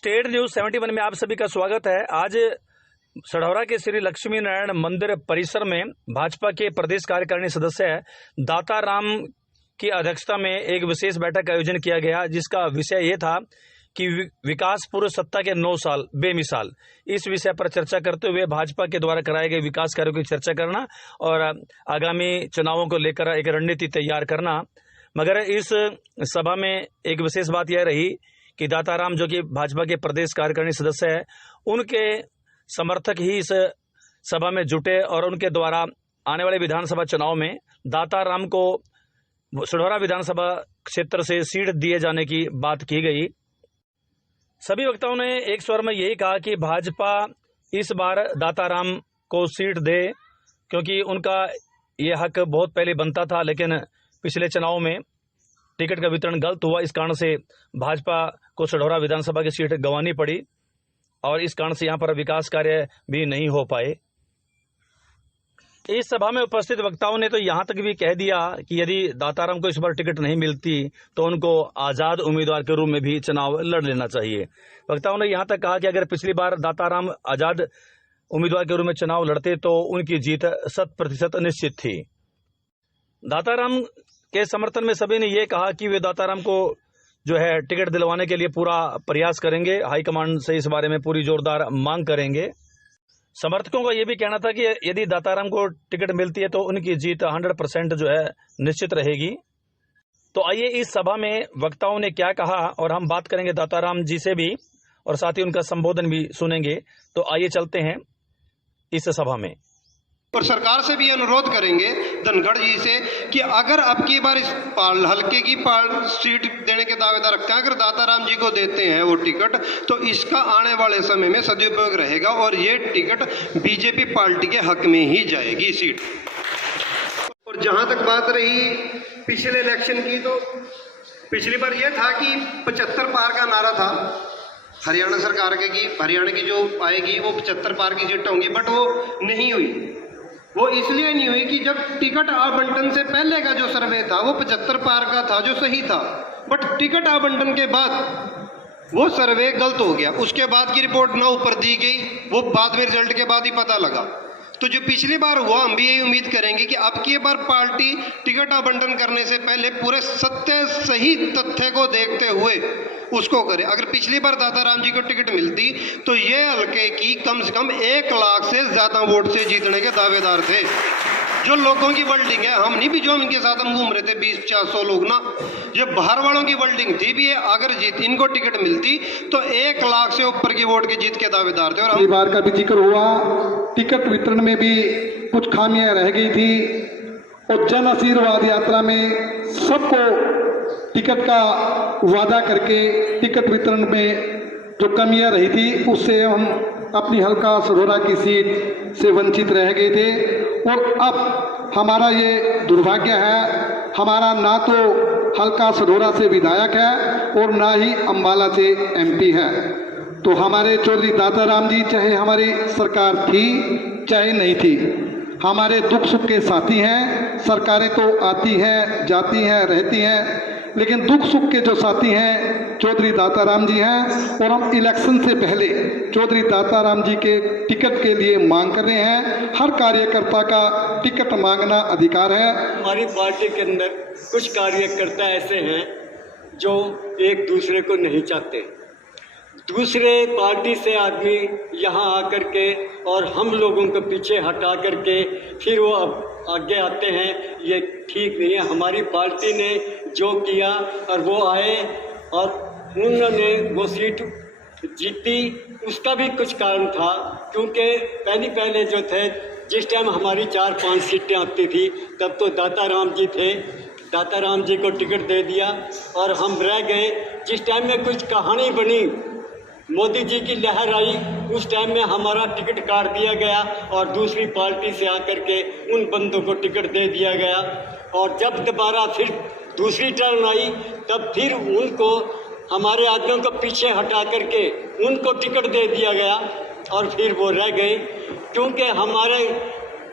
State news 71 में आप सभी का स्वागत है। आज सढौरा के श्री लक्ष्मी नारायण मंदिर परिसर में भाजपा के प्रदेश कार्यकारिणी सदस्य दाताराम की अध्यक्षता में एक विशेष बैठक का आयोजन किया गया, जिसका विषय ये था कि विकास पूर्व सत्ता के 9 साल बेमिसाल। इस विषय पर चर्चा करते हुए भाजपा के द्वारा कराए गए विकास कार्यों की चर्चा करना और आगामी चुनावों को लेकर एक रणनीति तैयार करना। मगर इस सभा में एक विशेष बात यह रही कि दाताराम, जो कि भाजपा के प्रदेश कार्यकारिणी सदस्य है, उनके समर्थक ही इस सभा में जुटे और उनके द्वारा आने वाले विधानसभा चुनाव में दाताराम को सढौरा विधानसभा क्षेत्र से सीट दिए जाने की बात की गई। सभी वक्ताओं ने एक स्वर में यही कहा कि भाजपा इस बार दाताराम को सीट दे, क्योंकि उनका ये हक बहुत पहले बनता था, लेकिन पिछले चुनाव में टिकट का वितरण गलत हुआ। इस कारण से भाजपा को सढौरा विधानसभा की सीट गंवानी पड़ी और इस कारण से यहां पर विकास कार्य भी नहीं हो पाए। इस सभा में उपस्थित वक्ताओं ने तो यहां तक भी कह दिया कि यदि दाताराम को इस बार टिकट नहीं मिलती तो उनको आजाद उम्मीदवार के रूप में भी चुनाव लड़ लेना चाहिए। वक्ताओं ने यहां तक कहा कि अगर पिछली बार दाताराम आजाद उम्मीदवार के रूप में चुनाव लड़ते तो उनकी जीत 100% निश्चित थी। दाताराम के समर्थन में सभी ने यह कहा कि वे दाताराम को जो है टिकट दिलवाने के लिए पूरा प्रयास करेंगे, हाईकमांड से इस बारे में पूरी जोरदार मांग करेंगे। समर्थकों का यह भी कहना था कि यदि दाताराम को टिकट मिलती है तो उनकी जीत 100% जो है निश्चित रहेगी। तो आइए इस सभा में वक्ताओं ने क्या कहा और हम बात करेंगे दाताराम जी से भी और साथ ही उनका संबोधन भी सुनेंगे। तो आइए चलते हैं इस सभा में और सरकार से भी अनुरोध करेंगे धनखड़ जी से कि अगर अब की बार इस हल्के की सीट देने के दावेदार रखते हैं, अगर दाताराम जी को देते हैं वो टिकट, तो इसका आने वाले समय में सदुपयोग रहेगा और ये टिकट बीजेपी पार्टी के हक में ही जाएगी सीट। और जहां तक बात रही पिछले इलेक्शन की, तो पिछली बार यह था कि 75 पार का नारा था हरियाणा सरकार के कि हरियाणा की जो आएगी वो 75 पार की सीटें होंगी, बट वो नहीं हुई। वो इसलिए नहीं हुई कि जब टिकट आवंटन से पहले का जो सर्वे था वो 75 पार का था, जो सही था, बट टिकट आवंटन के बाद वो सर्वे गलत हो गया। उसके बाद की रिपोर्ट ना ऊपर दी गई, वो बाद में रिजल्ट के बाद ही पता लगा। तो जो पिछली बार हुआ, हम भी यही उम्मीद करेंगे कि अब की बार पार्टी टिकट आवंटन करने से पहले पूरे सत्य सही तथ्य को देखते हुए उसको करे। अगर पिछली बार दाताराम जी को टिकट मिलती तो ये हल्के की कम से कम 1 लाख से ज्यादा वोट से जीतने के दावेदार थे। जो लोगों की वर्ल्डिंग है, हम नहीं भी जो इनके साथ हम घूम रहे थे 20-400 लोग ना, ये बाहर वालों की वर्ल्डिंग थी भी, अगर जीत इनको टिकट मिलती तो 1 लाख से ऊपर की वोट के जीत के दावेदार थे। और पिछली बार का भी जिक्र हुआ, टिकट वितरण में भी कुछ खामियां रह गई थी और जन आशीर्वाद यात्रा में सबको टिकट का वादा करके टिकट वितरण में जो कमियां रही थी उससे हम अपनी हल्का सढौरा की सीट से वंचित रह गए थे। और अब हमारा ये दुर्भाग्य है, हमारा ना तो हल्का सढौरा से विधायक है और ना ही अंबाला से एमपी है। तो हमारे चौधरी दाताराम जी, चाहे हमारी सरकार थी चाहे नहीं थी, हमारे दुख सुख के साथी हैं। सरकारें तो आती हैं, जाती हैं, रहती हैं, लेकिन दुख सुख के जो साथी हैं चौधरी दाताराम जी हैं। और हम इलेक्शन से पहले चौधरी दाताराम जी के टिकट के लिए मांग कर रहे हैं। हर कार्यकर्ता का टिकट मांगना अधिकार है। हमारी पार्टी के अंदर कुछ कार्यकर्ता ऐसे हैं जो एक दूसरे को नहीं चाहते। दूसरे पार्टी से आदमी यहाँ आकर के और हम लोगों को पीछे हटा करके फिर वो आगे आते हैं, ये ठीक नहीं है। हमारी पार्टी ने जो किया और वो आए और उन्होंने वो सीट जीती, उसका भी कुछ कारण था, क्योंकि पहले जो थे, जिस टाइम हमारी 4-5 सीटें आती थी तब तो दाताराम जी थे, दाताराम जी को टिकट दे दिया और हम रह गए। जिस टाइम में कुछ कहानी बनी, मोदी जी की लहर आई, उस टाइम में हमारा टिकट काट दिया गया और दूसरी पार्टी से आकर के उन बंदों को टिकट दे दिया गया। और जब दोबारा फिर दूसरी टर्न आई तब फिर उनको हमारे आदमियों को पीछे हटा करके उनको टिकट दे दिया गया और फिर वो रह गए, क्योंकि हमारे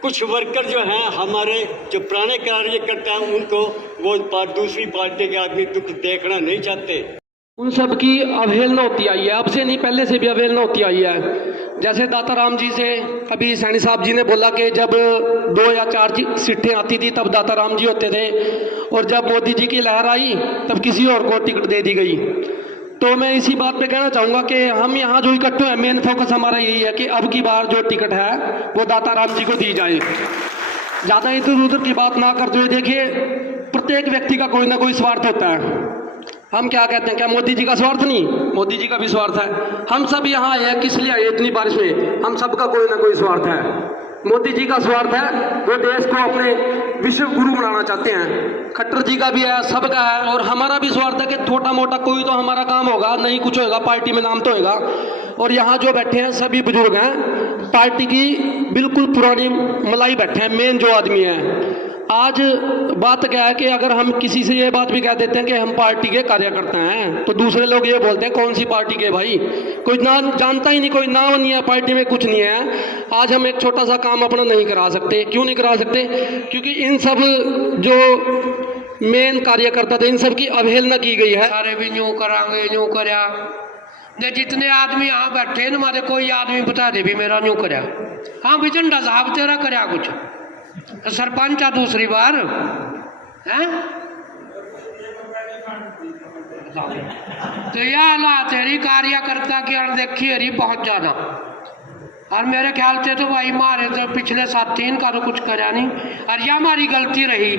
कुछ वर्कर जो हैं, हमारे जो पुराने कार्यकर्ता हैं, उनको वो दूसरी पार्टी के आदमी दुख देखना नहीं चाहते। उन सब की अवहेलना होती आई है, अब से नहीं पहले से भी अवहेलना होती आई है। जैसे दाता राम जी से अभी सैनी साहब जी ने बोला कि जब 2 या 4 सीटें आती थी तब दाता राम जी होते थे, और जब मोदी जी की लहर आई तब किसी और को टिकट दे दी गई। तो मैं इसी बात पे कहना चाहूँगा कि हम यहाँ जो इकट्ठे हैं, मेन फोकस हमारा यही है कि अब की बार जो टिकट है वो दाता राम जी को दी जाए। ज़्यादा इधर उधर की बात ना करते हुए देखिए, प्रत्येक व्यक्ति का कोई ना कोई स्वार्थ होता है। हम क्या कहते हैं, क्या मोदी जी का स्वार्थ नहीं? मोदी जी का भी स्वार्थ है। हम सब यहाँ आए हैं किस लिए आए इतनी बारिश में? हम सबका कोई ना कोई स्वार्थ है। मोदी जी का स्वार्थ है, वो देश को अपने विश्व गुरु बनाना चाहते हैं। खट्टर जी का भी है, सबका है। और हमारा भी स्वार्थ है कि छोटा मोटा कोई तो हमारा काम होगा, नहीं कुछ होगा, पार्टी में नाम तो होगा। और यहाँ जो बैठे हैं सभी बुजुर्ग हैं, पार्टी की बिल्कुल पुरानी मलाई बैठे हैं, मेन जो आदमी है। आज बात क्या है कि अगर हम किसी से ये बात भी कह देते हैं कि हम पार्टी के कार्यकर्ता हैं, तो दूसरे लोग ये बोलते हैं कौन सी पार्टी के भाई, कोई ना जानता ही नहीं, कोई नाम नहीं है, पार्टी में कुछ नहीं है। आज हम एक छोटा सा काम अपना नहीं करा सकते। क्यों नहीं करा सकते? क्योंकि इन सब जो मेन कार्यकर्ता थे, इन सब की अवहेलना की गई है। सारे भी यूँ करांगे, यूँ करया ने जितने आदमी यहाँ बैठे न, मारे कोई आदमी बता दे भी मेरा यूँ करया। हाँ भी झंडा साहब तेरा करया कुछ सरपंच आ दूसरी बार हैं? तो यह हालात तेरी कार्यकर्ता की अनदेखी है बहुत ज्यादा। और मेरे ख्याल से तो भाई मारे तो पिछले 7-3 का तो कुछ करा नहीं। और यह हमारी गलती रही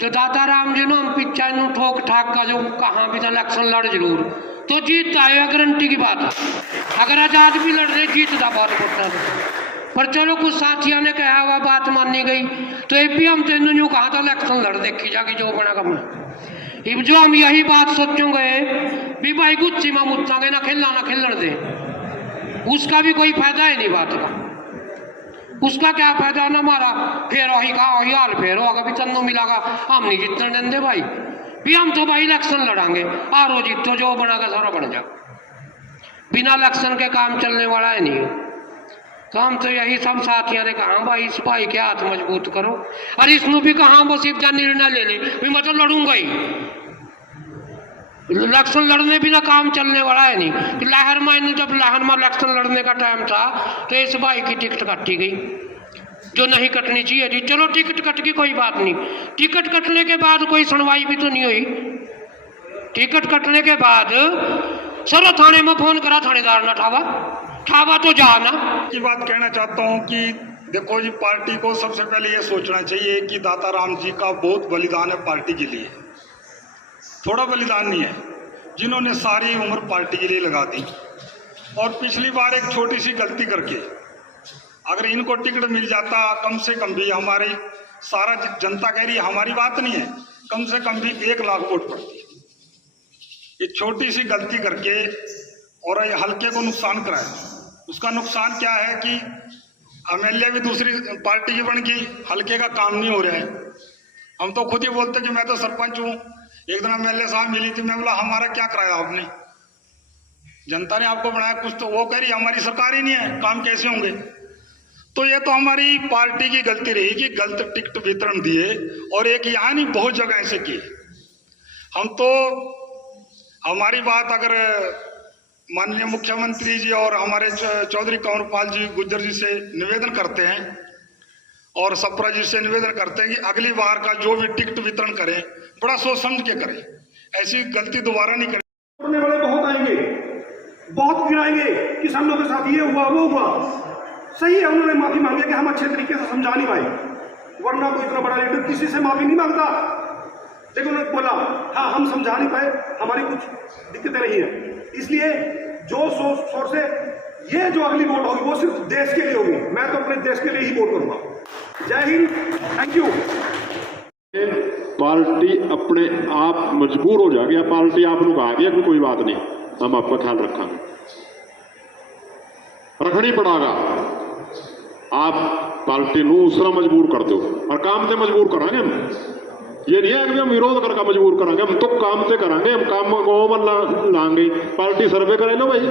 जो दाता राम जी ने हम पिछा ठोक ठाक का जो कहाँ भी था इलेक्शन लड़ जरूर तो जीतता है, गारंटी की बात है। अगर आजाद भी लड़ रहे जीतता बहुत करता था। पर चलो कुछ साथियों ने कहा हुआ बात मानी गई, तो ये भी हम तेन यूँ कहा था इलेक्शन लड़ देखी जाके जो बना कम। अब जो हम यही बात सोचोगे भी भाई गुच्छी में मुतांगे ना खेलन दे, उसका भी कोई फायदा है नहीं बात का। उसका क्या फायदा ना हमारा फेर वही का वही हाल फेर होगा भी चंदो मिलागा, हम नहीं जीतने देंगे भाई भी। हम तो भाई इलेक्शन लड़ांगे, आरो जीतो जो बना का सारा बन जा। बिना इलेक्शन के काम चलने वाला है नहीं। तो हम तो यही सब साथियों ने कहा भाई इस भाई के हाथ मजबूत करो। और इसमें भी कहा वो सिर्फ जा निर्णय ले ले भी मैं तो लड़ूंगा ही। इलेक्शन लड़ने बिना काम चलने वाला है नहीं। तो लहर में जब लहर में इलेक्शन लड़ने का टाइम था तो इस भाई की टिकट काटी गई जो नहीं कटनी चाहिए थी। चलो टिकट कट गई कोई बात नहीं। टिकट कटने के बाद कोई सुनवाई भी तो नहीं हुई। टिकट कटने के बाद सर थाने में फोन करा, थानेदार ना ठावा तो जाना की बात कहना चाहता हूं कि देखो जी, पार्टी को सबसे पहले ये सोचना चाहिए कि दाता राम जी का बहुत बलिदान है पार्टी के लिए। थोड़ा बलिदान नहीं है, जिन्होंने सारी उम्र पार्टी के लिए लगा दी। और पिछली बार एक छोटी सी गलती करके अगर इनको टिकट मिल जाता, कम से कम भी हमारी सारा जनता कह रही है, हमारी बात नहीं है, कम से कम भी 1 लाख वोट पड़ती। ये छोटी सी गलती करके और ये हल्के को नुकसान कराया। उसका नुकसान क्या है कि एमएलए भी दूसरी पार्टी की बन गई, हल्के का काम नहीं हो रहा है। हम तो खुद ही बोलते कि मैं तो सरपंच हूँ। एक दिन एमएलए साहब मिली थी, मैं बोला हमारा क्या कराया आपने, जनता ने आपको बनाया कुछ, तो वो कह रही हमारी सरकार ही नहीं है, काम कैसे होंगे। तो ये तो हमारी पार्टी की गलती रही कि गलत टिकट वितरण दिए। और एक यहाँ नहीं बहुत जगह ऐसे किए। हम तो हमारी बात अगर माननीय मुख्यमंत्री जी और हमारे चौधरी कंवरपाल जी गुज्जर जी से निवेदन करते हैं और सप्रा जी से निवेदन करते हैं कि अगली बार का जो भी टिकट वितरण करें बड़ा सोच समझ के करें, ऐसी गलती दोबारा नहीं करें। करने वाले बहुत आएंगे, बहुत गिराएंगे, किसानों के साथ ये हुआ वो हुआ। सही है, उन्होंने माफी मांगी कि हम अच्छे तरीके से समझा नहीं पाए, वरना कोई इतना बड़ा लीडर किसी से माफी नहीं मांगता। देखो उन्होंने बोला हाँ हम समझा नहीं पाए, हमारी कुछ दिक्कतें रही हैं, इसलिए जो सोच से ये जो अगली वोट होगी वो सिर्फ देश के लिए होगी। मैं तो अपने देश के लिए ही वोट करूंगा। जय हिंद, थैंक यू। पार्टी अपने आप मजबूर हो जाएगी। पार्टी आप लोग आ गया कि कोई बात नहीं, हम आपका ख्याल रखनी पड़ेगा। आप पार्टी नू उसरा मजबूर कर दो और काम से मजबूर करांगे हम। ये नहीं है कि हम विरोध करके मजबूर करांगे, हम तो काम से करांगे। हम काम को लाएंगे, पार्टी सर्वे करे लो भाई।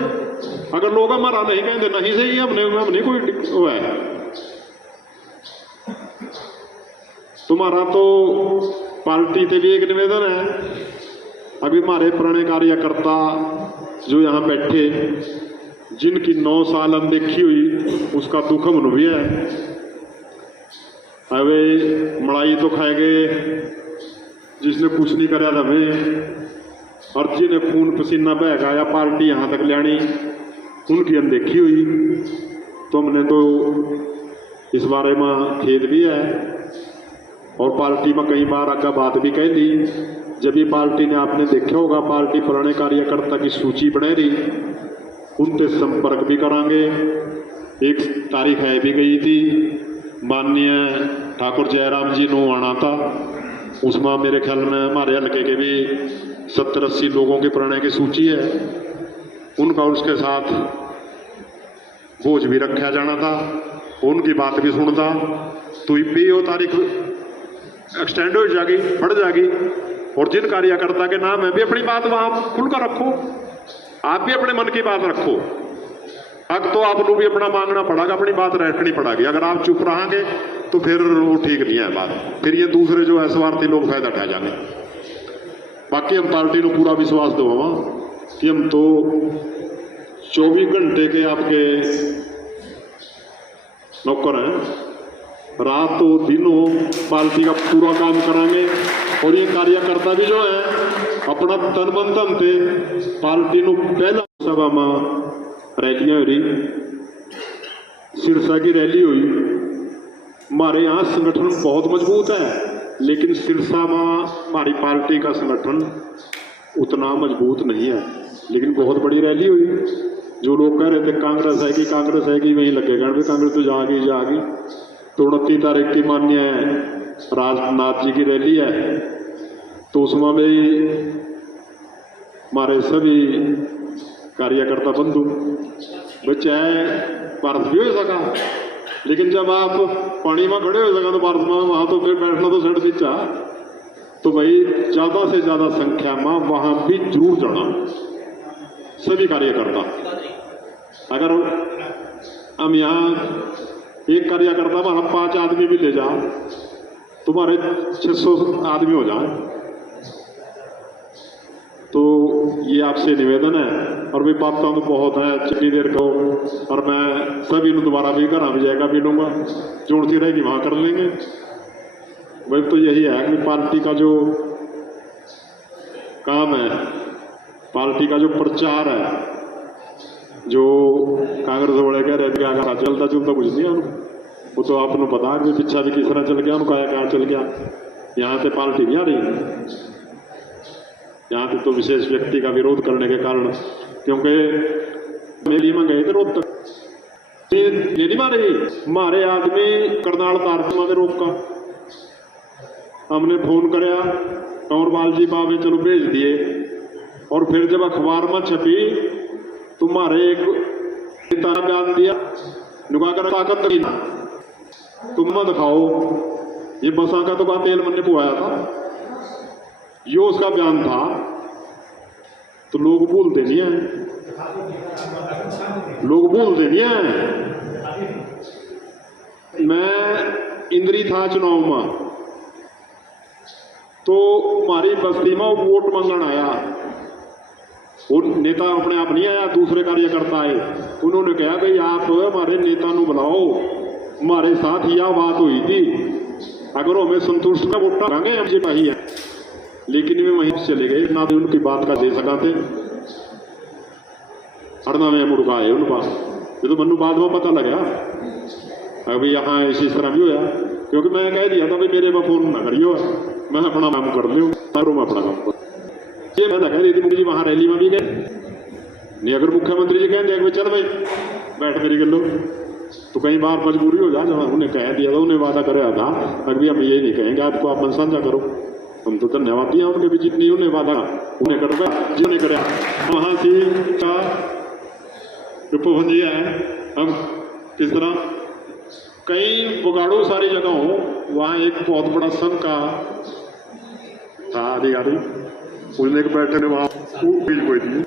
अगर लोग हमारा नहीं कहते नहीं सही, हमने कोई वो है। तुम्हारा तो पार्टी से भी एक निवेदन है, अभी हमारे पुराने कार्यकर्ता जो यहाँ बैठे, जिनकी 9 साल अनदेखी हुई, उसका दुख हम भी है। अबे मड़ाई तो खाए गए जिसने कुछ नहीं करा था हमें, और जिन्हें खून पसीना बह गया पार्टी यहाँ तक लानी, उनकी अनदेखी हुई। तो हमने तो इस बारे में खेद भी है और पार्टी में कई बार आगे बात भी कह ली। जब ये पार्टी ने, आपने देखा होगा, पार्टी पुराने कार्यकर्ता की सूची बना रही, उनसे संपर्क भी करांगे। एक तारीख है भी गई थी, माननीय ठाकुर जयराम जी ने आना था, उसमें मेरे ख्याल में हमारे हल्के के भी 70-80 लोगों के पुराने की सूची है, उनका उसके साथ भोज भी रखा जाना था, उनकी बात भी सुनता। तो ये वो तारीख एक्सटेंड हो जाएगी, बढ़ जाएगी। और जिन कार्यकर्ता के नाम है भी अपनी बात वहां खुलकर रखो, आप भी अपने मन की बात रखो। अब तो आपको भी अपना मांगना पड़ेगा, अपनी बात रखनी पड़ेगी। अगर आप चुप रहेंगे तो फिर वो ठीक नहीं है बात, फिर ये दूसरे जो है स्वार्थी लोग फायदा उठा जाएंगे। बाकी हम पार्टी को पूरा विश्वास दो कि हम तो 24 घंटे के आपके नौकर हैं, रात हो दिन हो पार्टी का पूरा काम कराएंगे। और ये कार्यकर्ता भी जो है अपना तन मन धन थे पार्टी को पहला सभा में रैलियां हो रही, सिरसा की रैली हुई। हमारे यहाँ संगठन बहुत मजबूत है, लेकिन सिरसा में हमारी पार्टी का संगठन उतना मजबूत नहीं है, लेकिन बहुत बड़ी रैली हुई। जो लोग कह रहे थे कांग्रेस है कि वहीं लगेगा, कांग्रेस तो जाएगी। तो 29 तारीख की माननीय राजनाथ जी की रैली है, तो उसमें भी हमारे सभी कार्यकर्ता बंधु बच्चे भारत भी हो सका, लेकिन जब आप पानी में खड़े हो सका तो भारत में, वहां तो फिर बैठना तो सेठ पीछा। तो भाई ज्यादा से ज्यादा संख्या में वहां भी जरूर जाना सभी कार्यकर्ता। अगर हम यहाँ एक कार्यकर्ता वहां 5 आदमी भी ले जाओ, तुम्हारे 600 आदमी हो जाए। तो ये आपसे निवेदन है, और भी बात तो बहुत है, जितनी देर को, और मैं सभी दोबारा भी घर भी जाएगा भी लूँगा, जोड़ सी रहेगी वहाँ कर लेंगे। वही तो यही है कि पार्टी का जो काम है, पार्टी का जो प्रचार है, जो कांग्रेस वाले कह रहे थे आगे चलता कुछ नहीं है, वो तो आपको पता है कि पीछा भी किस तरह चल गया, उनका क्या चल गया। यहाँ से पार्टी नहीं आ रही, यहाँ पे तो विशेष व्यक्ति का विरोध करने के कारण, क्योंकि मेली में गए थे रोहतक, ये नहीं मारे हमारे आदमी करनाल तारतमा में रोका। हमने फोन कराया कंवरपाल जी बाबे चलो भेज दिए, और फिर जब अखबार में छपी तुम्हारे एक नेता ने बयान दिया, नुकाकर ताकत नहीं तुम मत दिखाओ, ये बसा का तो तेल मन ने पुआया था, ये उसका बयान था। तो लोग भूलते नहीं है, लोग भूलते नहीं है। मैं इंद्री था चुनाव में, तो हमारी बस्ती में वोट मांगने आया, वो नेता अपने आप नहीं आया, दूसरे कार्यकर्ता आए। उन्होंने कहा भाई आप हमारे नेता को बुलाओ, हमारे साथ यह बात हुई थी, अगर हमें संतुष्ट का वोट मांगे हम सिपाही है। लेकिन वे वहीं चले गए, ना भी उनकी बात का दे सका थे, हरना में मुड़का है उनका। ये तो मनु बाद में पता लगा, अभी यहाँ इसी तरह भी होया, क्योंकि मैं कह दिया था भाई मेरे में फोन ना करियो, मैं अपना काम कर लूँ, मैं अपना काम कर। ये मैं कह रही थी मुझे वहाँ रैली में भी गए नहीं, अगर मुख्यमंत्री जी कहें चल भाई बैठ मेरी गलो, तो कई बार मजबूरी हो जाए। जब उन्हें कह दिया था, उन्हें वादा कराया था, अभी हम यही नहीं कहेंगे आपको, आप मन साझा करो। हम तो धन्यवाद दिया उनके भी, जितनी उन्हें वादा उन्हें करोगे जिन्हें करे। वहाँ से का उपवन ये है, हम किस तरह कई बुगाड़ों सारी जगहों, वहाँ एक बहुत बड़ा संघ का था अधिकारी, उसने एक बैठे ने वहाँ कोई थी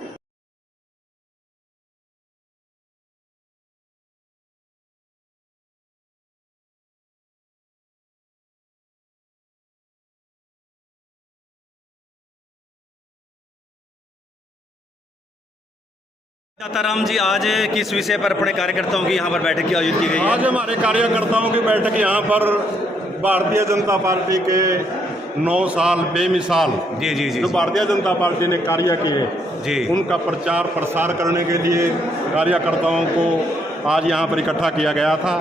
दाताराम जी, आज किस विषय पर अपने कार्यकर्ताओं की यहाँ पर बैठक की आयोजित की गई है? आज हमारे कार्यकर्ताओं की बैठक यहाँ पर भारतीय जनता पार्टी के 9 साल बेमिसाल जी जी जी जो भारतीय जनता पार्टी ने कार्य किए जी उनका प्रचार प्रसार करने के लिए कार्यकर्ताओं को आज यहाँ पर इकट्ठा किया गया था।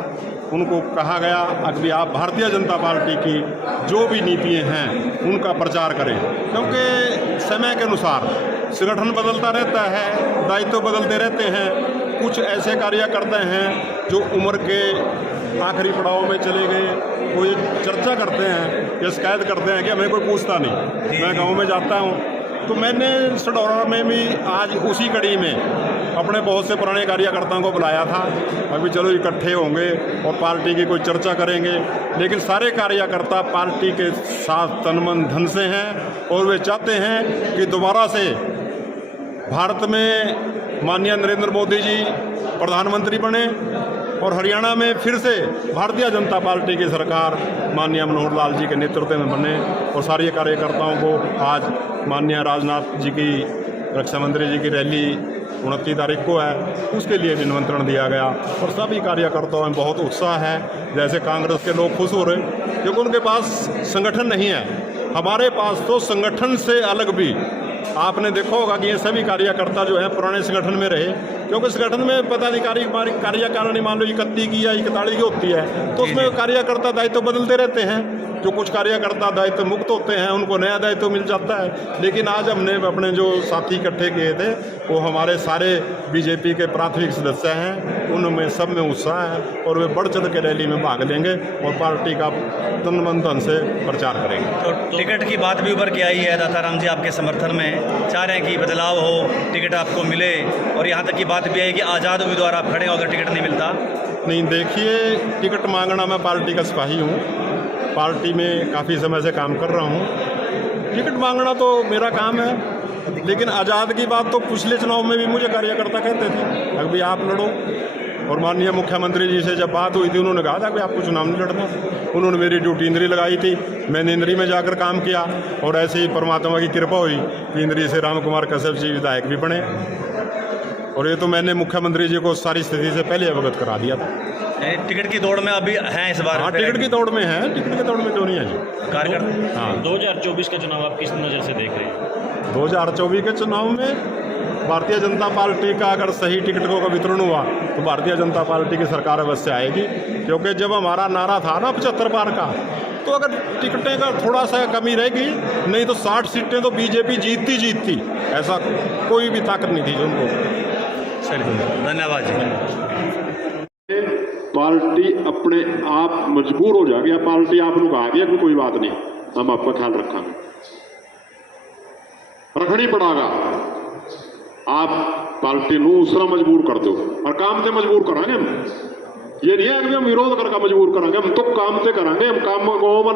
उनको कहा गया अभी आप भारतीय जनता पार्टी की जो भी नीतियाँ हैं उनका प्रचार करें, क्योंकि समय के अनुसार संगठन बदलता रहता है, दायित्व बदलते रहते हैं। कुछ ऐसे कार्यकर्ता हैं जो उम्र के आखिरी पड़ाव में चले गए, वो ये चर्चा करते हैं या शिकायत करते हैं कि हमें कोई पूछता नहीं। मैं गांव में जाता हूं तो मैंने सढौरा में भी आज उसी कड़ी में अपने बहुत से पुराने कार्यकर्ताओं को बुलाया था। अभी चलो इकट्ठे होंगे और पार्टी की कोई चर्चा करेंगे, लेकिन सारे कार्यकर्ता पार्टी के साथ तन मन धन से हैं और वे चाहते हैं कि दोबारा से भारत में माननीय नरेंद्र मोदी जी प्रधानमंत्री बने और हरियाणा में फिर से भारतीय जनता पार्टी की सरकार माननीय मनोहर लाल जी के नेतृत्व में बने। और सारे कार्यकर्ताओं को आज माननीय राजनाथ जी की, रक्षा मंत्री जी की रैली 29 तारीख को है, उसके लिए भी निमंत्रण दिया गया और सभी कार्यकर्ताओं में बहुत उत्साह है। जैसे कांग्रेस के लोग खुश हो रहे क्योंकि उनके पास संगठन नहीं है, हमारे पास तो संगठन से अलग भी आपने देखा होगा कि ये सभी कार्यकर्ता जो है पुराने संगठन में रहे, क्योंकि संगठन में पदाधिकारी कार्यकारिणी मान लो 31 की या 41 की होती है, तो उसमें कार्यकर्ता दायित्व बदलते रहते हैं। जो कुछ कार्यकर्ता दायित्व मुक्त होते हैं उनको नया दायित्व मिल जाता है। लेकिन आज हमने अपने जो साथी इकट्ठे किए थे वो हमारे सारे बीजेपी के प्राथमिक सदस्य हैं, उनमें सब में उत्साह है और वे बढ़ चढ़ के रैली में भाग लेंगे और पार्टी का तन मन धन से प्रचार करेंगे। तो टिकट की बात भी उभर के आई है दाताराम जी आपके समर्थन में, चाह रहे हैं कि बदलाव हो, टिकट आपको मिले, और यहाँ तक की बात भी है कि आज़ाद उम्मीदवार आप खड़े हो अगर टिकट नहीं मिलता। नहीं, देखिए, टिकट मांगना मैं पार्टी का सिपाही हूँ, पार्टी में काफ़ी समय से काम कर रहा हूँ। टिकट मांगना तो मेरा काम है, लेकिन आज़ाद की बात तो पिछले चुनाव में भी मुझे कार्यकर्ता कहते थे अभी आप लड़ो। और माननीय मुख्यमंत्री जी से जब बात हुई थी उन्होंने कहा था कि आपको चुनाव नहीं लड़ना। उन्होंने मेरी ड्यूटी इंद्री लगाई थी, मैंने इंद्री में जाकर काम किया और ऐसे ही परमात्मा की कृपा हुई कि इंद्री से राम कुमार कश्यप जी विधायक भी बने। और ये तो मैंने मुख्यमंत्री जी को सारी स्थिति से पहले अवगत करा दिया था। टिकट की दौड़ में अभी हैं इस बार? हाँ, टिकट की दौड़ में है। टिकट की दौड़ में क्यों नहीं है जी कार्यकर्ता? हाँ, 2024 का चुनाव आप किस नज़र से देख रहे हैं? 2024 के चुनाव में भारतीय जनता पार्टी का अगर सही टिकटों का वितरण हुआ तो भारतीय जनता पार्टी की सरकार अवश्य आएगी। क्योंकि जब हमारा नारा था ना 75 पार का, तो अगर टिकटें का थोड़ा सा कमी रहेगी, नहीं तो 60 सीटें तो बीजेपी जीतती, ऐसा कोई भी ताकत नहीं थी जो उनको। चलिए, धन्यवाद जी। पार्टी अपने आप मजबूर हो जाएगी, पार्टी आप लोग आ गया कि कोई बात नहीं, हम आपका ख्याल रखनी पड़ेगा। आप पार्टी नू उसरा मजबूर कर दो और काम से मजबूर करांगे हम। ये नहीं है कि हम विरोध करके मजबूर करांगे, हम तो काम से करांगे, हम काम को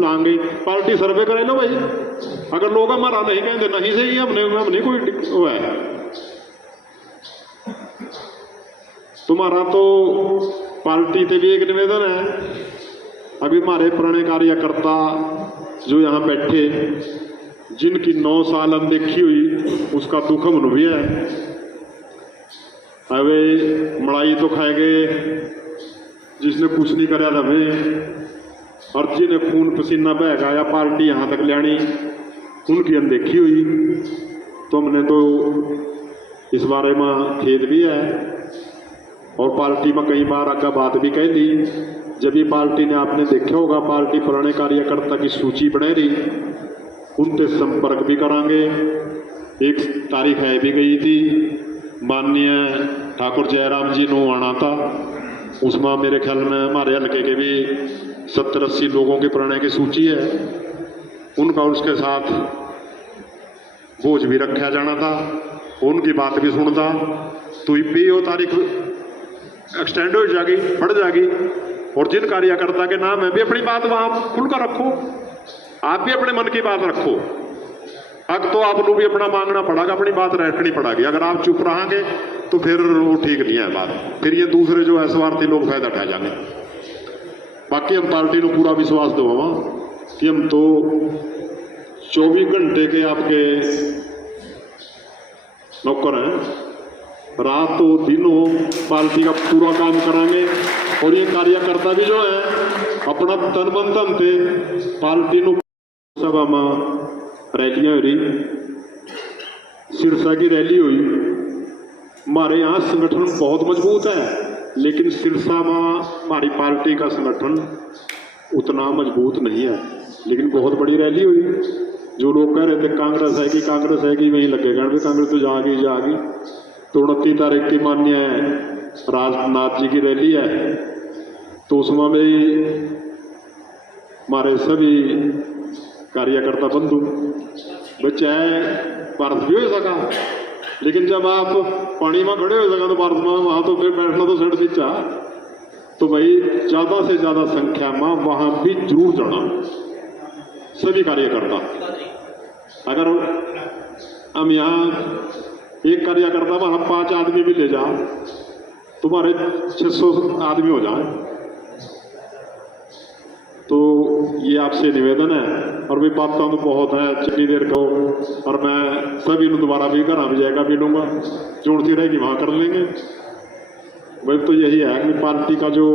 लाएंगे। पार्टी सर्वे करे लो भाई, अगर लोग हमारा नहीं कहेंगे नहीं सही है, हमने कोई वो है। तुम्हारा तो पार्टी से भी एक निवेदन है, अभी हमारे पुराने कार्यकर्ता जो यहाँ बैठे जिनकी 9 साल अनदेखी हुई उसका दुख हम भी है। अबे मड़ाई तो खाए गए जिसने कुछ नहीं कराया था हमें, और जिन्हें खून पसीना बह गया पार्टी यहाँ तक लानी उनकी अनदेखी हुई। तो हमने तो इस बारे में खेद भी है और पार्टी में कई बार आगे बात भी कह दी। जब ये पार्टी ने आपने देखा होगा पार्टी पुराने कार्यकर्ता की सूची बना रही, उनसे संपर्क भी करांगे। एक तारीख है भी गई थी, माननीय ठाकुर जयराम जी नो आना था, उसमें मेरे ख्याल में हमारे हल्के के भी 70-80 लोगों के पुराने की सूची है, उनका उसके साथ बोझ भी रखा जाना था, उनकी बात भी सुनता। तो भी वो तारीख एक्सटेंड हो जाएगी, बढ़ जाएगी। और जिन कार्यकर्ता के नाम है भी अपनी बात वहाँ खुलकर रखो, आप भी अपने मन की बात रखो। हक तो आपको भी अपना मांगना पड़ेगा, अपनी बात रखनी पड़ेगी। अगर आप चुप रहेंगे तो फिर वो ठीक नहीं है बात, फिर ये दूसरे जो है स्वार्थी लोग फायदा उठा जाएंगे। बाकी हम पार्टी को पूरा विश्वास दो कि हम तो 24 घंटे के आपके नौकर हैं, रातों दिनों पार्टी का पूरा काम करांगे। और ये कार्यकर्ता भी जो है अपना तन मन धन से पार्टी नू सभा में रैलियां हो रही, सिरसा की रैली हुई। हमारे यहाँ संगठन बहुत मजबूत है, लेकिन सिरसा में हमारी पार्टी का संगठन उतना मजबूत नहीं है, लेकिन बहुत बड़ी रैली हुई। जो लोग कह रहे थे कांग्रेस है कि वहीं लगेगा, कांग्रेस तो जाएगी। तो 29 तारीख की मान्य राजनाथ जी की रैली है, तो उसमें भी हमारे सभी कार्यकर्ता बंधु बच्चे भारत भी हो सका, लेकिन जब आप पानी में खड़े हो सका तो भारत में वहाँ तो फिर बैठना तो सड़ पीछा। तो भाई ज़्यादा से ज़्यादा संख्या में वहाँ भी जरूर जाना सभी कार्यकर्ता। अगर हम यहाँ एक कार्यकर्ता वहाँ 5 आदमी भी ले जाओ, तुम्हारे 600 आदमी हो जाए। तो ये आपसे निवेदन है, और भी बात तो बहुत है, जितनी देर को, और मैं सभी दोबारा भी घर भी जाएगा भी लूँगा, जोड़ती रहेगी वहाँ कर लेंगे। वही तो यही है कि पार्टी का जो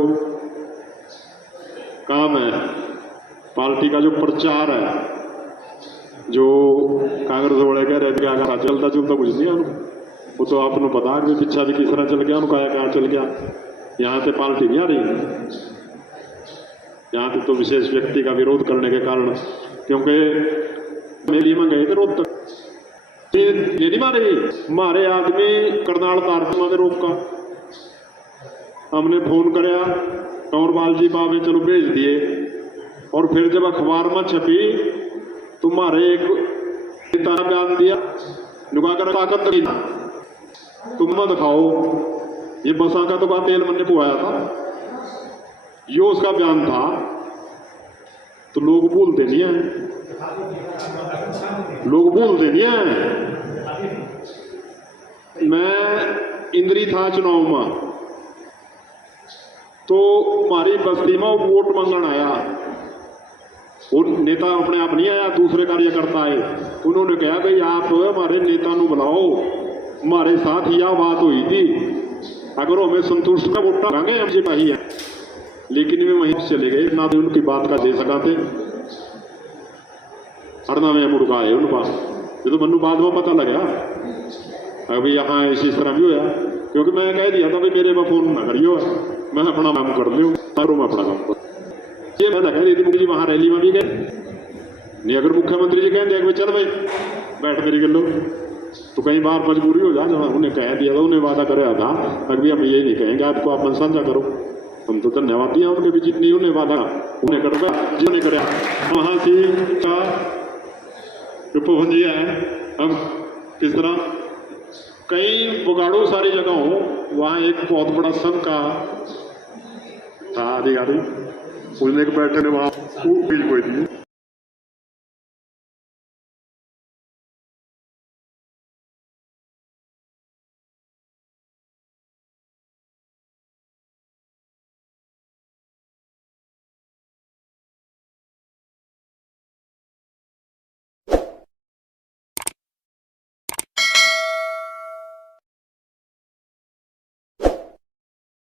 काम है, पार्टी का जो प्रचार है, जो कांग्रेस वाले कह रहे थे आगे चलता कुछ नहीं है, वो तो आपको पता है कि पिछा भी किस तरह चल गया, उनको क्या चल गया। यहाँ से पार्टी नहीं आ रही, यहाँ पे तो विशेष व्यक्ति का विरोध करने के कारण, क्योंकि मेली में गए थे रोड तक ये नहीं मारे हमारे आदमी करनाल तारकमा में रोक का। हमने फोन कराया कंवरपाल जी बाबे चलो भेज दिए, और फिर जब अखबार में छपी तुम्हारे एक नेता ने बयान दिया, नुकाकर ताकत नहीं तुम मत दिखाओ, ये बसा का तो तेल मैंने पुआया था, ये उसका बयान था। तो लोग भूलते नहीं है, लोग भूलते नहीं है। मैं इंद्री था चुनाव में, तो हमारी बस्ती में वोट मांगने आया, वो नेता अपने आप नहीं आया, दूसरे कार्यकर्ता आए। उन्होंने कहा भाई आप हमारे नेता को बुलाओ, हमारे साथ यह बात हुई थी, अगर हमें संतुष्ट का वोट मांगे हम सिपाही है, लेकिन वे वहीं चले गए, ना भी उनकी बात का दे सका थे। हरना में मुड़का है उनका, ये तो मनु बाद में पता लगा। अभी यहाँ इसी तरह भी हुआ, क्योंकि मैं कह दिया था भाई मेरे में फोन ना करियो, मैं अपना काम कर लूँ, मैं अपना काम कर। ये मैं कह दी थी मुझे वहाँ रैली में भी गए नहीं, अगर मुख्यमंत्री जी कहें देख चल भाई बैठ मेरी गलो, तो कई बार मजबूरी हो जाए। उन्हें कह दिया था, उन्हें वादा कराया था, अभी हम ये नहीं कहेंगे आपको, आप मन साझा करो। हम तो धन्यवाद दिया उनके भी, जितनी उन्हें वादा उन्हें करोगा जिन्होंने कराया। वहाँ से का उपभंजिया है, हम किस तरह कई बुगाड़ों सारी जगह हो, वहाँ एक बहुत बड़ा संघ का था अधिकारी, उसने बैठे ने वहाँ कोई नहीं